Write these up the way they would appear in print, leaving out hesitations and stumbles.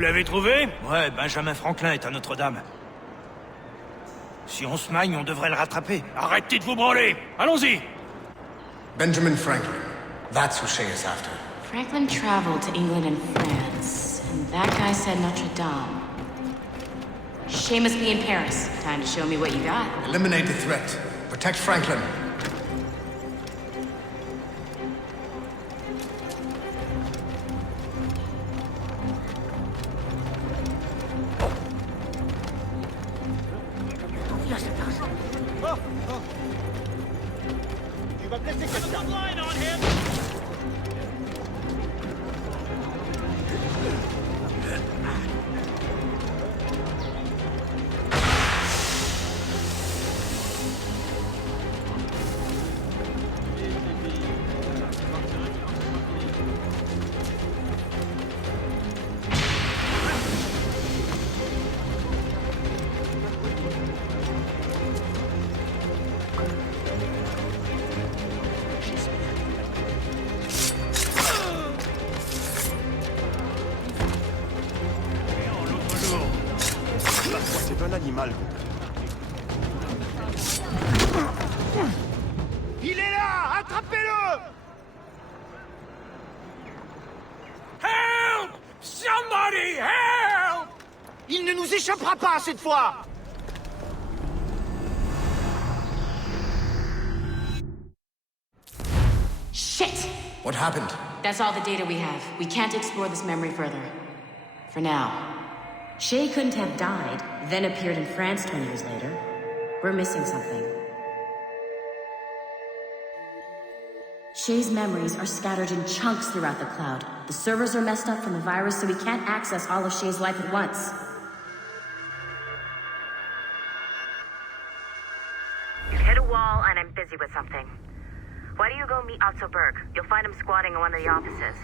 Vous l'avez trouvé? Ouais, Benjamin Franklin est à Notre-Dame. Si on se magne, on devrait le rattraper. Arrêtez de vous branler! Allons-y! Benjamin Franklin. That's who Shay is after. Franklin traveled to England and France, and that guy said Notre Dame. Shay must be in Paris. Time to show me what you got. Eliminate the threat. Protect Franklin. C'est un animal. Il est là! Attrapez-le! Help! Somebody help! Il ne nous échappera pas cette fois! Shit! What happened? That's all the data we have. We can't explore this memory further. For now. Shay couldn't have died, then appeared in France 20 years later. We're missing something. Shay's memories are scattered in chunks throughout the cloud. The servers are messed up from the virus, so we can't access all of Shay's life at once. You've hit a wall, and I'm busy with something. Why don't you go meet Otto Berg? You'll find him squatting in one of the offices.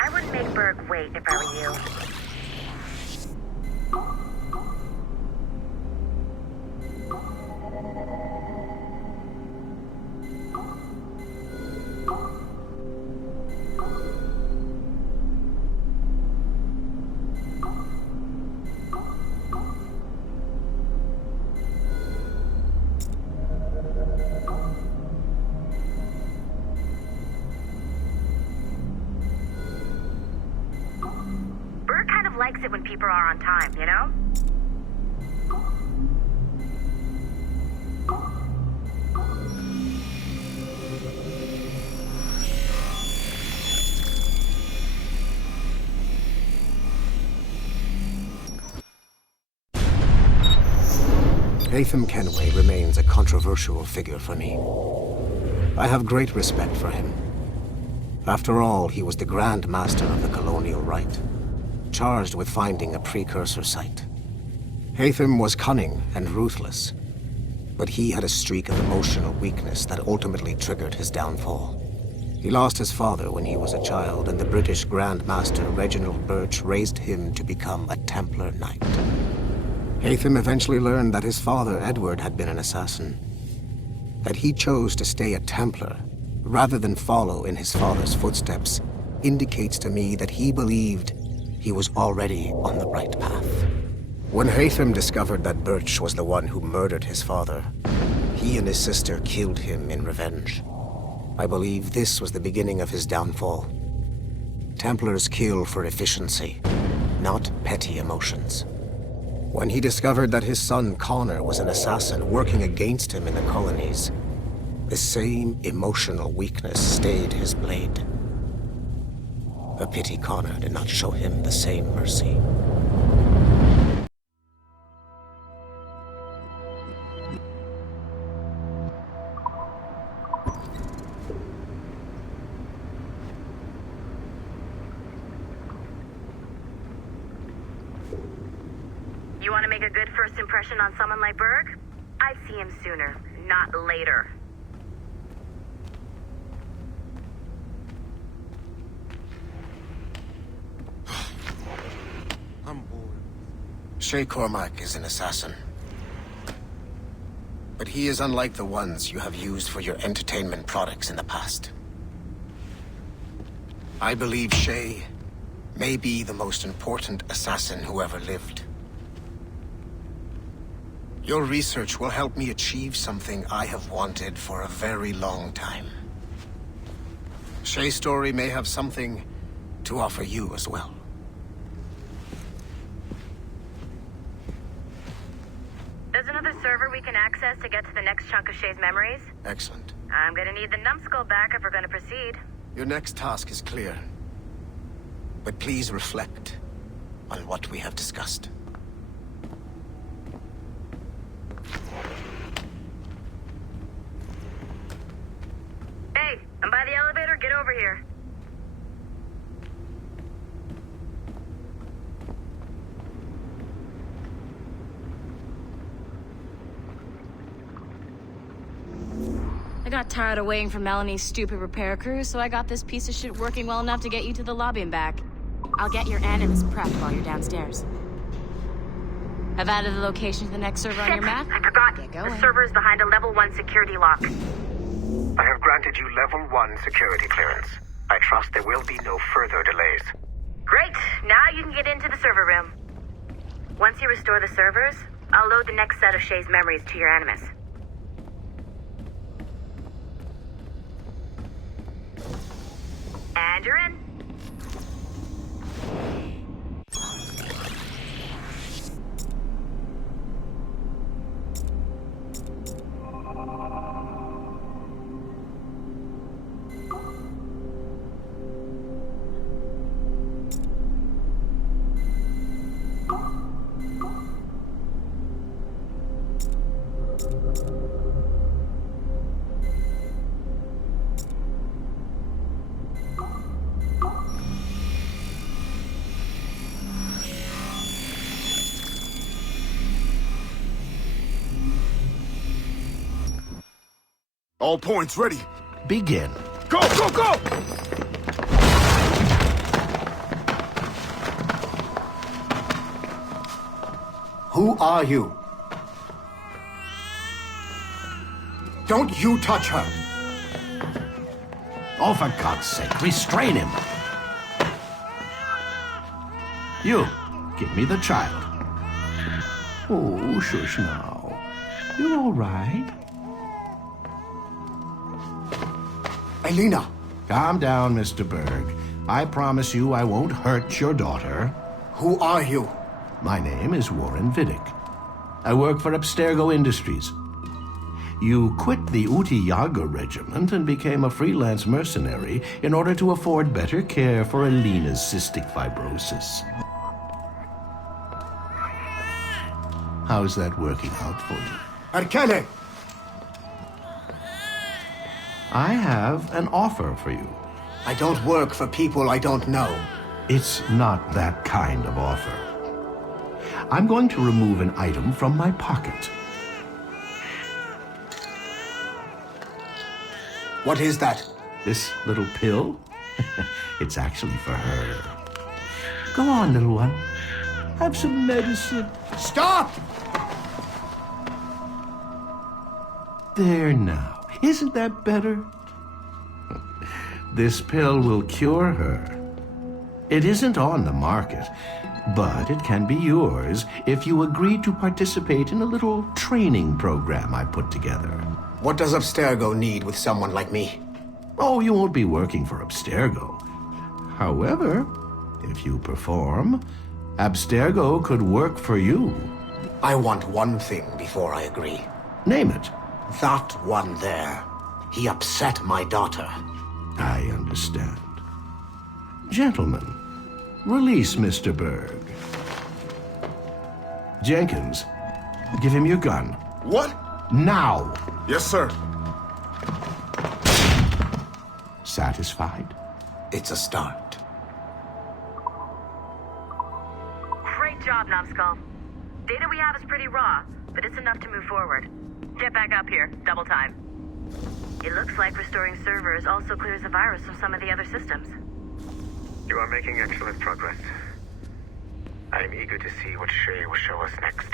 I wouldn't make Berg wait if I were you. Berg kind of likes it when people are on time, you know? Haytham Kenway remains a controversial figure for me. I have great respect for him. After all, he was the Grand Master of the Colonial Rite, charged with finding a precursor site. Haytham was cunning and ruthless, but he had a streak of emotional weakness that ultimately triggered his downfall. He lost his father when he was a child, and the British Grand Master Reginald Birch raised him to become a Templar Knight. Haytham eventually learned that his father, Edward, had been an assassin. That he chose to stay a Templar, rather than follow in his father's footsteps, indicates to me that he believed he was already on the right path. When Haytham discovered that Birch was the one who murdered his father, he and his sister killed him in revenge. I believe this was the beginning of his downfall. Templars kill for efficiency, not petty emotions. When he discovered that his son Connor was an assassin working against him in the colonies, the same emotional weakness stayed his blade. A pity Connor did not show him the same mercy. You want to make a good first impression on someone like Berg? I'd see him sooner, not later. I'm bored. Shay Cormac is an assassin. But he is unlike the ones you have used for your entertainment products in the past. I believe Shay may be the most important assassin who ever lived. Your research will help me achieve something I have wanted for a very long time. Shay's story may have something to offer you as well. There's another server we can access to get to the next chunk of Shay's memories. Excellent. I'm gonna need the numbskull back if we're gonna proceed. Your next task is clear. But please reflect on what we have discussed. Hey, I'm by the elevator, get over here. I got tired of waiting for Melanie's stupid repair crew, so I got this piece of shit working well enough to get you to the lobby and back. I'll get your animus prepped while you're downstairs. I've added the location to the next server on your map. I forgot. Get going. The server's behind a level 1 security lock. I have granted you level 1 security clearance. I trust there will be no further delays. Great, now you can get into the server room. Once you restore the servers, I'll load the next set of Shay's memories to your animus. And you're in. All points ready. Begin. Go, go, go! Who are you? Don't you touch her! Oh, for God's sake, restrain him. You, give me the child. Oh, shush now. You're all right. Elena! Calm down, Mr. Berg. I promise you I won't hurt your daughter. Who are you? My name is Warren Vidic. I work for Abstergo Industries. You quit the Uti Yaga regiment and became a freelance mercenary in order to afford better care for Elena's cystic fibrosis. How's that working out for you? Arkele! I have an offer for you. I don't work for people I don't know. It's not that kind of offer. I'm going to remove an item from my pocket. What is that? This little pill? It's actually for her. Go on, little one. Have some medicine. Stop! There now. Isn't that better? This pill will cure her. It isn't on the market, but it can be yours if you agree to participate in a little training program I put together. What does Abstergo need with someone like me? Oh, you won't be working for Abstergo. However, if you perform, Abstergo could work for you. I want one thing before I agree. Name it. That one there. He upset my daughter. I understand. Gentlemen, release Mr. Berg. Jenkins, give him your gun. What? Now! Yes, sir. Satisfied? It's a start. Great job, Numbskull. Data we have is pretty raw, but it's enough to move forward. Get back up here. Double time. It looks like restoring servers also clears the virus from some of the other systems. You are making excellent progress. I am eager to see what Shay will show us next.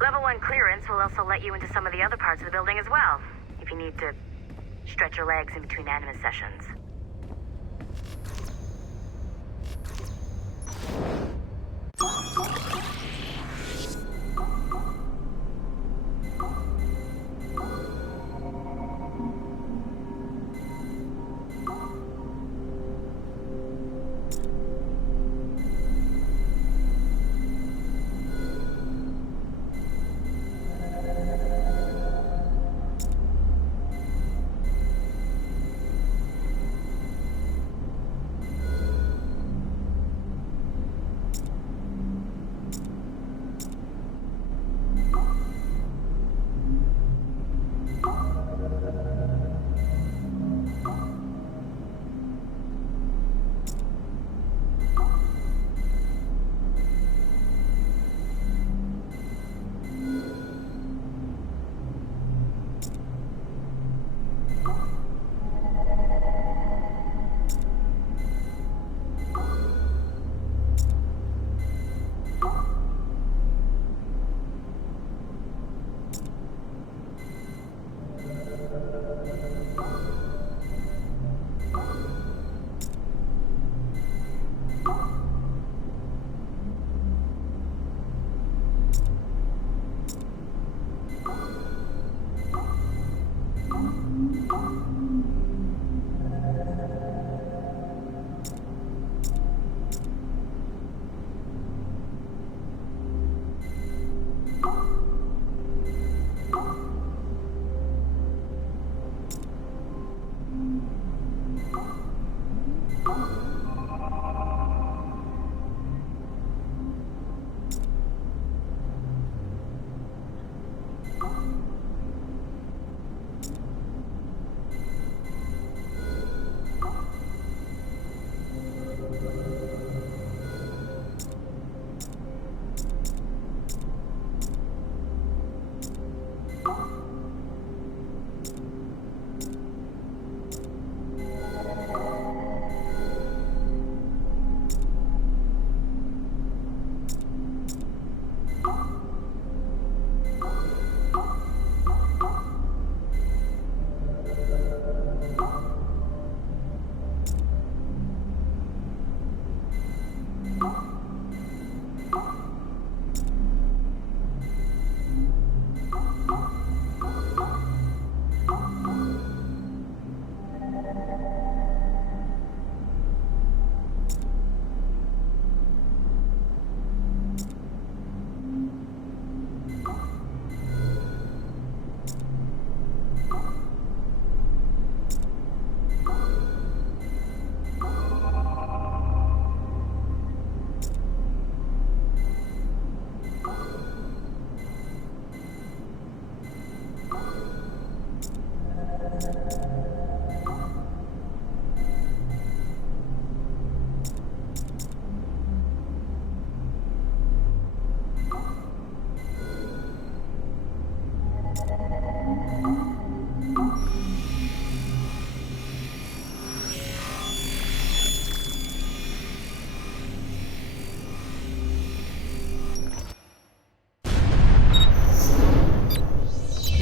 Level 1 clearance will also let you into some of the other parts of the building as well, if you need to stretch your legs in between Animus sessions.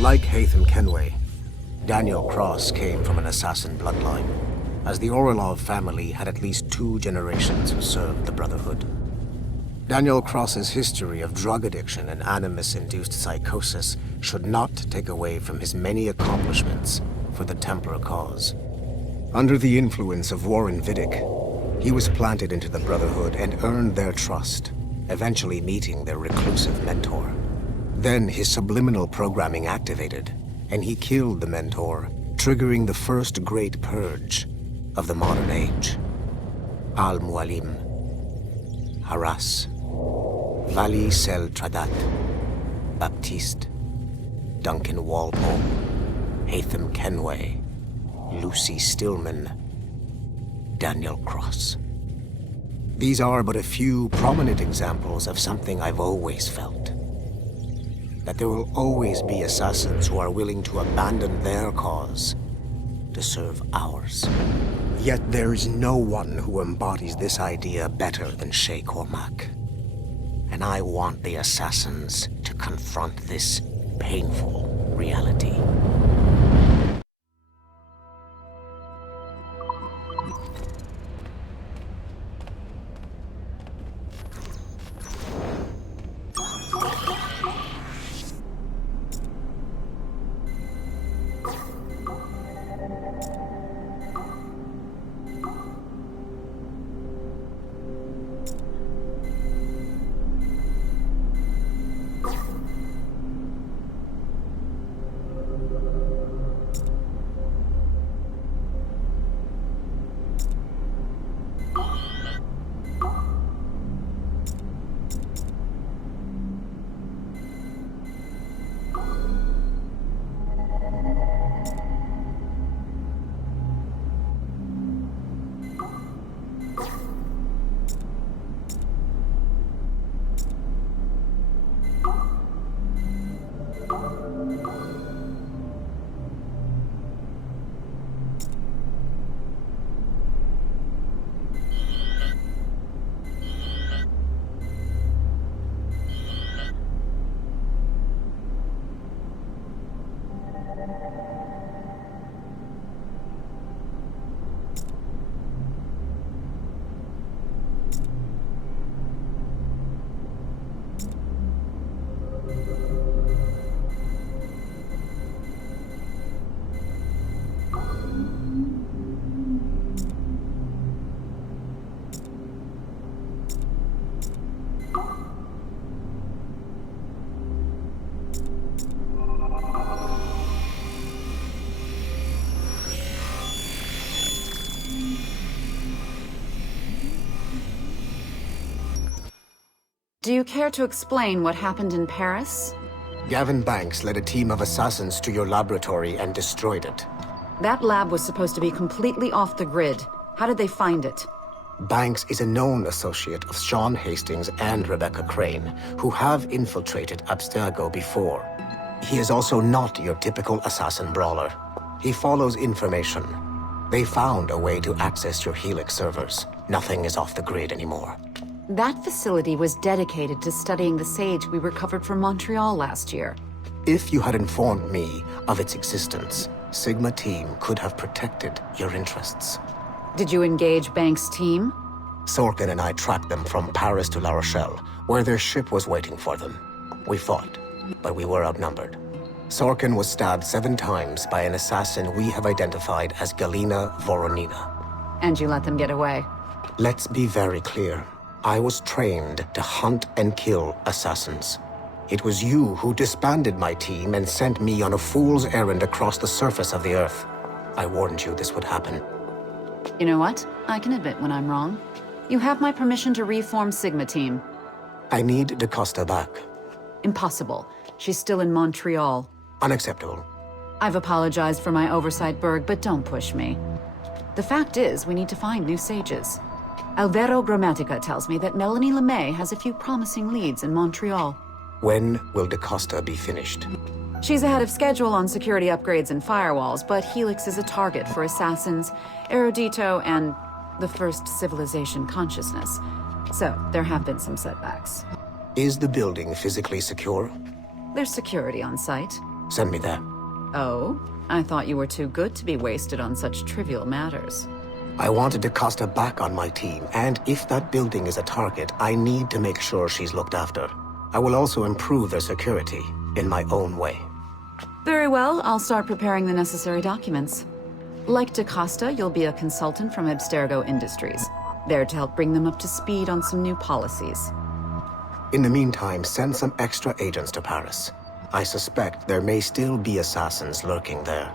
Like Haytham Kenway, Daniel Cross came from an assassin bloodline, as the Orlov family had at least 2 generations who served the Brotherhood. Daniel Cross's history of drug addiction and Animus-induced psychosis should not take away from his many accomplishments for the Templar cause. Under the influence of Warren Vidic, he was planted into the Brotherhood and earned their trust, eventually meeting their reclusive mentor. Then his subliminal programming activated, and he killed the mentor, triggering the first great purge of the modern age. Al-Mualim, Haras, Vali Sel Tradat, Baptiste, Duncan Walpole, Haytham Kenway, Lucy Stillman, Daniel Cross. These are but a few prominent examples of something I've always felt. that there will always be assassins who are willing to abandon their cause to serve ours. Yet there is no one who embodies this idea better than Shay Cormac. And I want the assassins to confront this painful reality. Do you care to explain what happened in Paris? Gavin Banks led a team of assassins to your laboratory and destroyed it. That lab was supposed to be completely off the grid. How did they find it? Banks is a known associate of Sean Hastings and Rebecca Crane, who have infiltrated Abstergo before. He is also not your typical assassin brawler. He follows information. They found a way to access your Helix servers. Nothing is off the grid anymore. That facility was dedicated to studying the sage we recovered from Montreal last year. If you had informed me of its existence, Sigma team could have protected your interests. Did you engage Banks' team? Sorkin and I tracked them from Paris to La Rochelle, where their ship was waiting for them. We fought, but we were outnumbered. Sorkin was stabbed 7 times by an assassin we have identified as Galina Voronina. And you let them get away? Let's be very clear. I was trained to hunt and kill assassins. It was you who disbanded my team and sent me on a fool's errand across the surface of the Earth. I warned you this would happen. You know what? I can admit when I'm wrong. You have my permission to reform Sigma team. I need DaCosta back. Impossible. She's still in Montreal. Unacceptable. I've apologized for my oversight, Berg, but don't push me. The fact is, we need to find new sages. Alvaro Grammatica tells me that Melanie LeMay has a few promising leads in Montreal. When will DaCosta be finished? She's ahead of schedule on security upgrades and firewalls, but Helix is a target for assassins, Erudito, and the first civilization consciousness. So, there have been some setbacks. Is the building physically secure? There's security on site. Send me there. Oh? I thought you were too good to be wasted on such trivial matters. I wanted DaCosta back on my team, and if that building is a target, I need to make sure she's looked after. I will also improve their security in my own way. Very well, I'll start preparing the necessary documents. Like DaCosta, you'll be a consultant from Abstergo Industries, there to help bring them up to speed on some new policies. In the meantime, send some extra agents to Paris. I suspect there may still be assassins lurking there.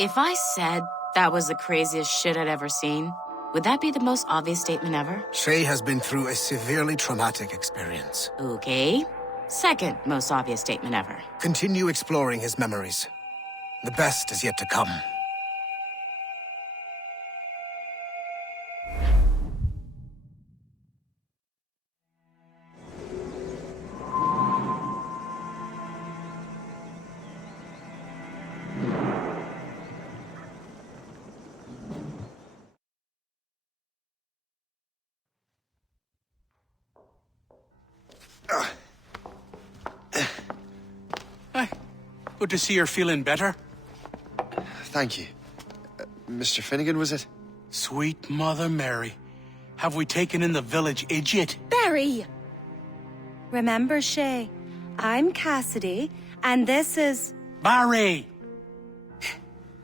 If I said that was the craziest shit I'd ever seen, would that be the most obvious statement ever? Shay has been through a severely traumatic experience. Okay. Second most obvious statement ever. Continue exploring his memories. The best is yet to come. Good to see you're feeling better. Thank you. Mr. Finnegan, was it? Sweet Mother Mary. Have we taken in the village idiot? Barry! Remember, Shay, I'm Cassidy, and this is... Barry!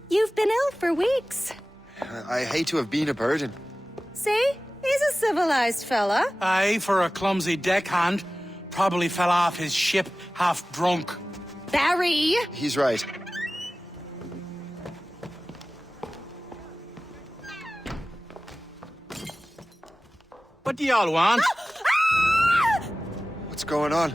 You've been ill for weeks. I hate to have been a burden. See? He's a civilized fella. Aye, for a clumsy deckhand. Probably fell off his ship half drunk. Barry! He's right. What do y'all want? What's going on?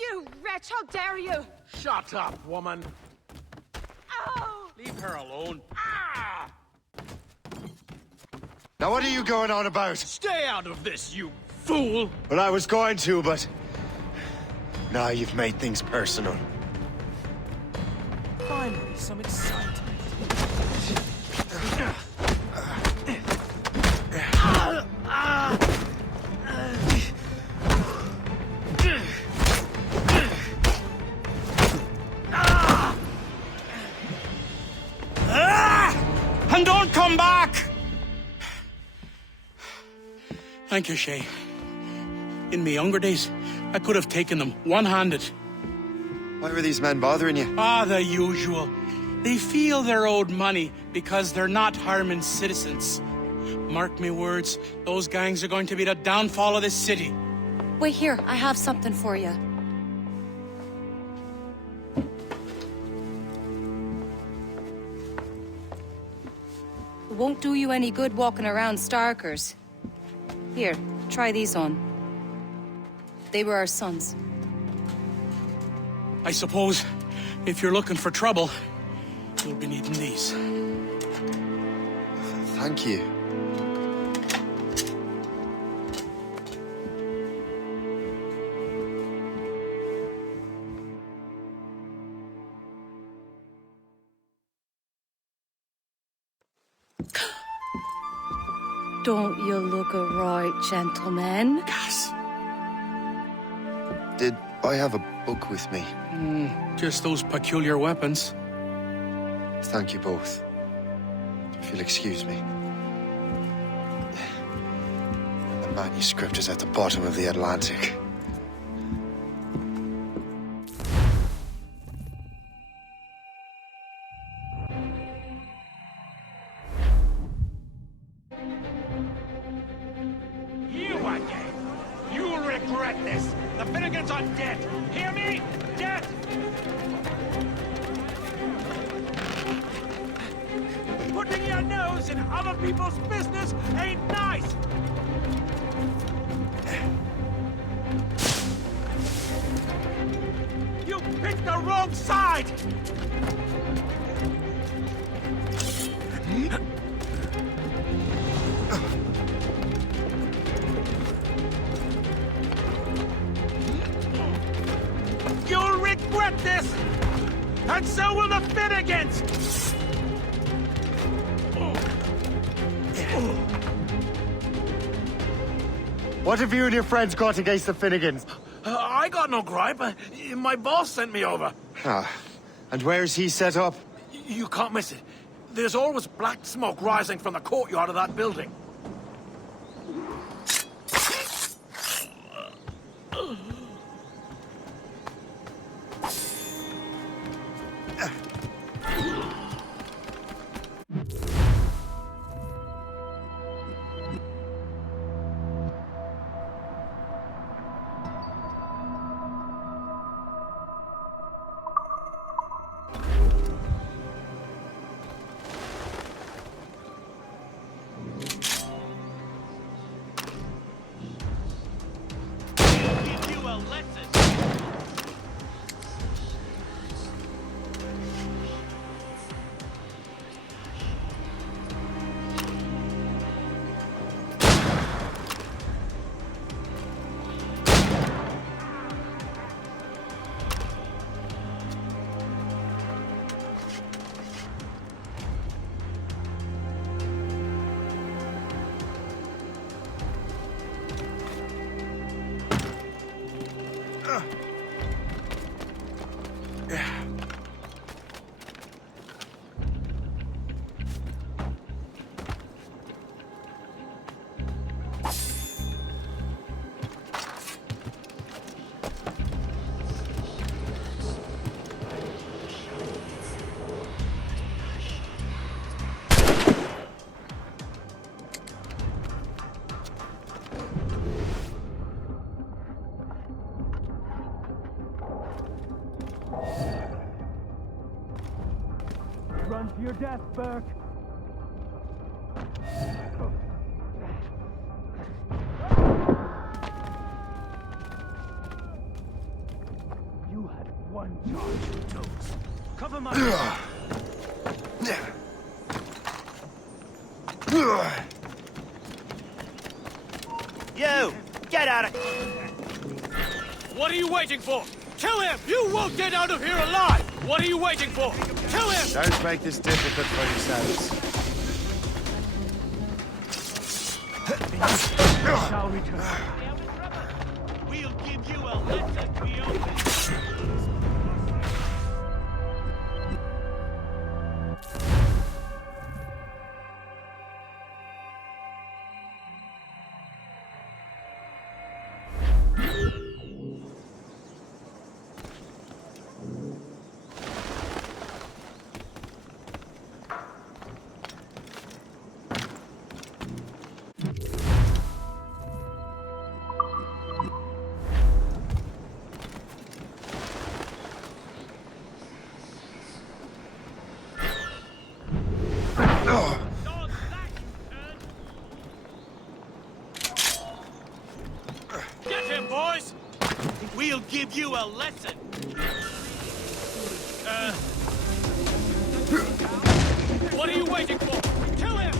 You wretch, how dare you! Shut up, woman. Oh! Leave her alone. Ah! Now what are you going on about? Stay out of this, you fool! Well, I was going to, but... Now you've made things personal. Finally, some excitement. And don't come back! Thank you, Shay. In my younger days, I could have taken them one-handed. Why were these men bothering you? Ah, the usual. They feel they're owed money because they're not harming citizens. Mark me words, those gangs are going to be the downfall of this city. Wait here, I have something for you. It won't do you any good walking around Starkers. Here, try these on. They were our sons. I suppose, if you're looking for trouble, you'll be needing these. Thank you. Don't you look a right gentleman? Gas. Did I have a book with me? Just those peculiar weapons. Thank you both. If you'll excuse me. The manuscript is at the bottom of the Atlantic. You again! You'll regret this! The Finnegans are dead! Hear me? Dead! Putting your nose in other people's business ain't nice! You picked the wrong side! You'll regret this! And so will the Finnegans! What have you and your friends got against the Finnegans? I got no gripe. My boss sent me over. Ah, and where's he set up? You can't miss it. There's always black smoke rising from the courtyard of that building. Run to your death, Burke. You had one charge, you toes. Cover my... You! Get out of... What are you waiting for? Kill him! You won't get out of here alive! What are you waiting for? Kill him! Don't make this difficult for yourselves. Shall return. We'll give you a lesson, Gameon. Get him, boys! We'll give you a lesson. What are you waiting for? Kill him!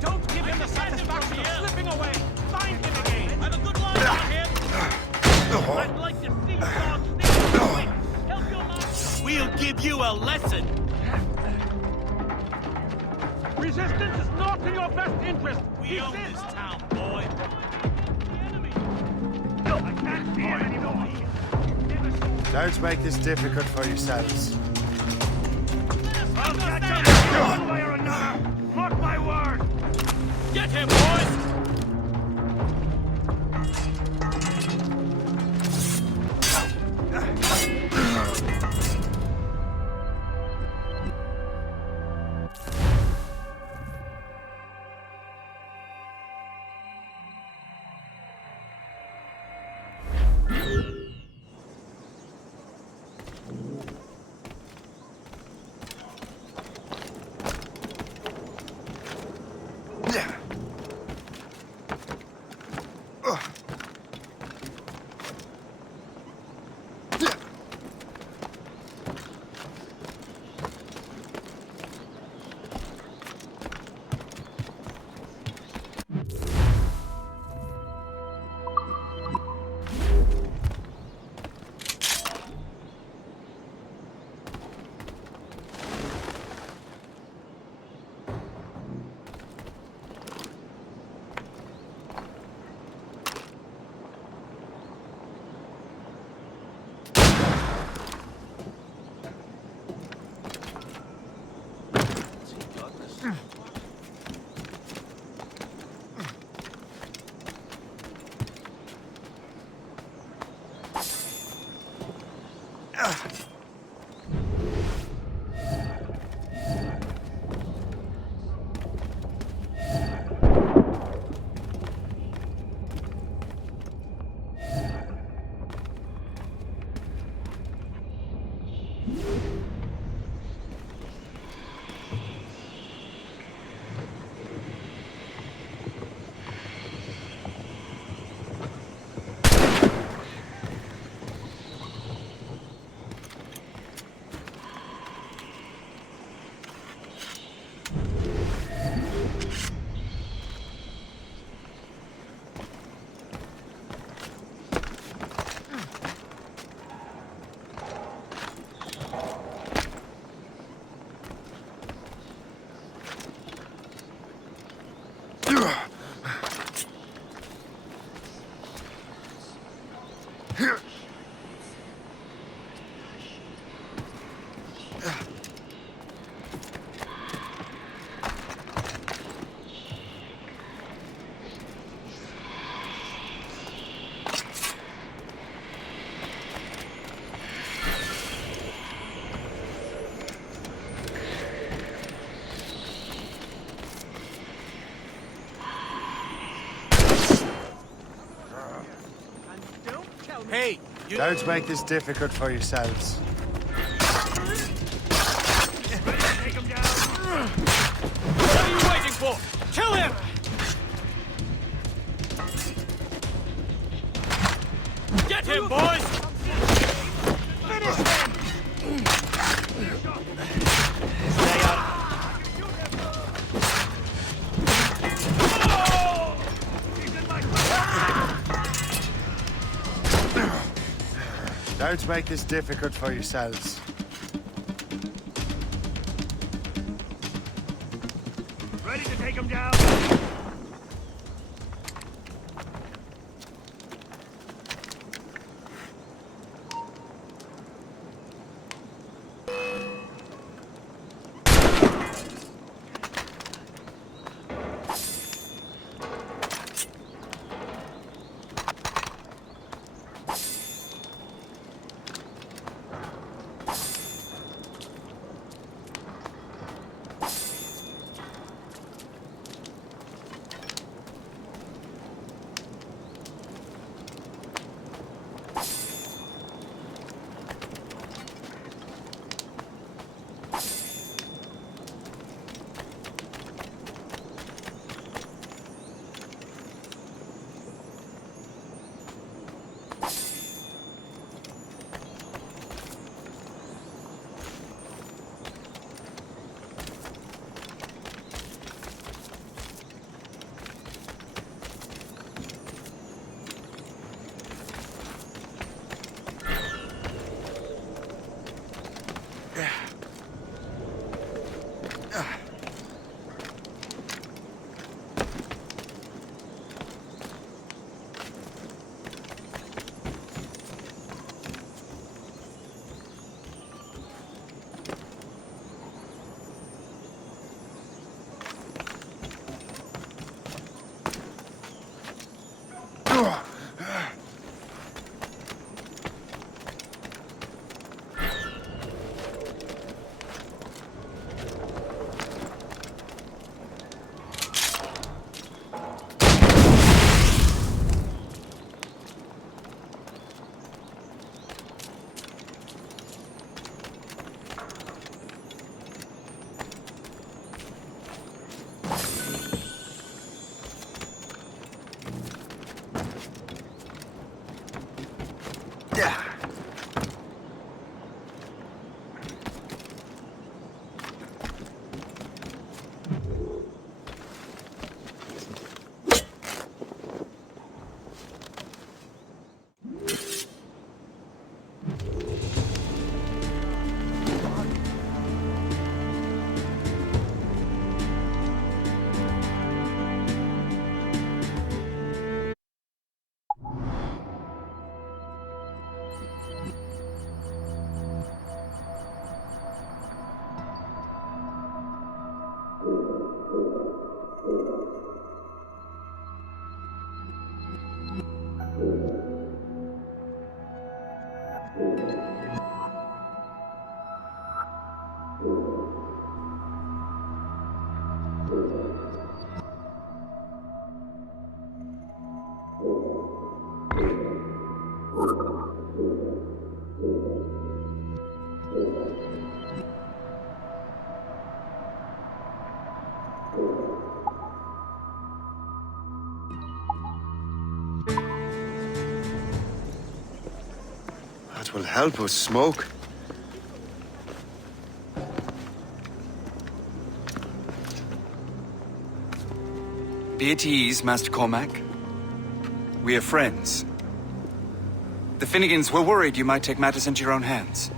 Don't give him the satisfaction of slipping away. Find him again. I have a good line for him. I'd like to see dogs think. Help your mom. We'll give you a lesson. Resistance is not in your best interest. We own this town, boy. No, I can't see him anymore. Don't make this difficult for yourselves. I'll catch up with you one way or another. Mark my word. Get him, boys. Hey, you... Don't make this difficult for yourselves. Take him down. What are you waiting for? Kill him! Get him, boys! Finish him! Stay up. Don't make this difficult for yourselves. Ready to take him down? That will help us smoke. Be at ease, Master Cormac. We are friends. The Finnegans were worried you might take matters into your own hands.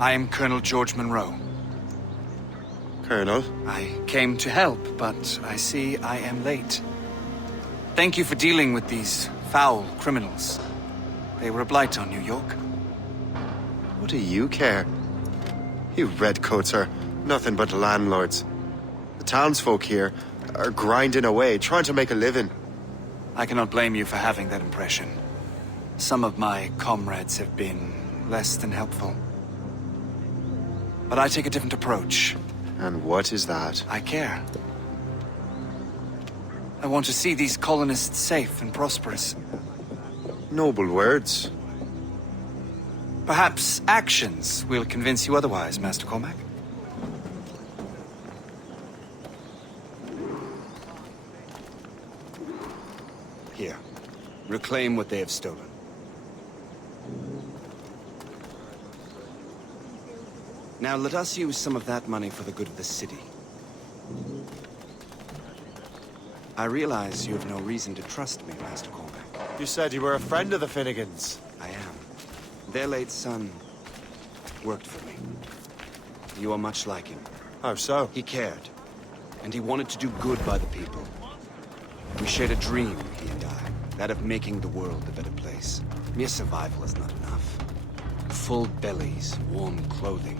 I am Colonel George Monroe. Colonel? I came to help, but I see I am late. Thank you for dealing with these foul criminals. They were a blight on New York. What do you care? You redcoats are nothing but landlords. The townsfolk here are grinding away, trying to make a living. I cannot blame you for having that impression. Some of my comrades have been less than helpful. But I take a different approach. And what is that? I care. I want to see these colonists safe and prosperous. Noble words. Perhaps actions will convince you otherwise, Master Cormac. Here. Reclaim what they have stolen. Now let us use some of that money for the good of the city. I realize you have no reason to trust me, Master Cormac. You said you were a friend of the Finnegans. I am. Their late son worked for me. You are much like him. How so? He cared, and he wanted to do good by the people. We shared a dream, he and I, that of making the world a better place. Mere survival is not enough. Full bellies, warm clothing.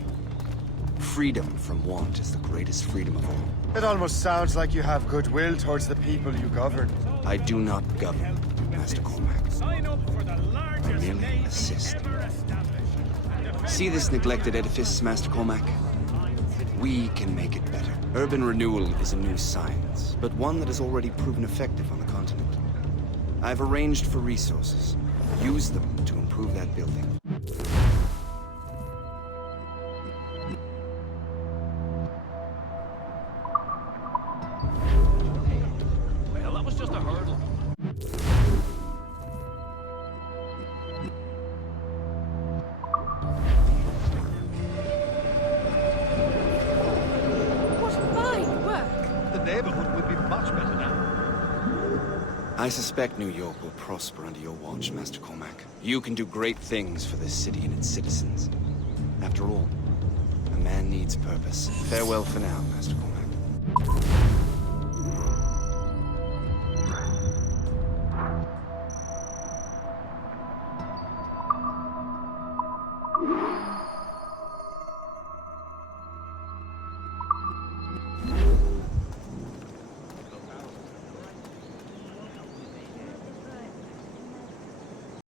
Freedom from want is the greatest freedom of all. It almost sounds like you have goodwill towards the people you govern. I do not govern, Master Cormac. Sign up for the I largest merely game assist. ever established. See this neglected edifice, Master Cormac? We can make it better. Urban renewal is a new science, but one that has already proven effective on the continent. I've arranged for resources. Use them to improve that building. Well, that was just a hurdle. What fine work! The neighborhood would be much better now. I suspect New York will prosper under your watch, Master Cormac. You can do great things for this city and its citizens. After all, a man needs purpose. Farewell for now, Master Cormac.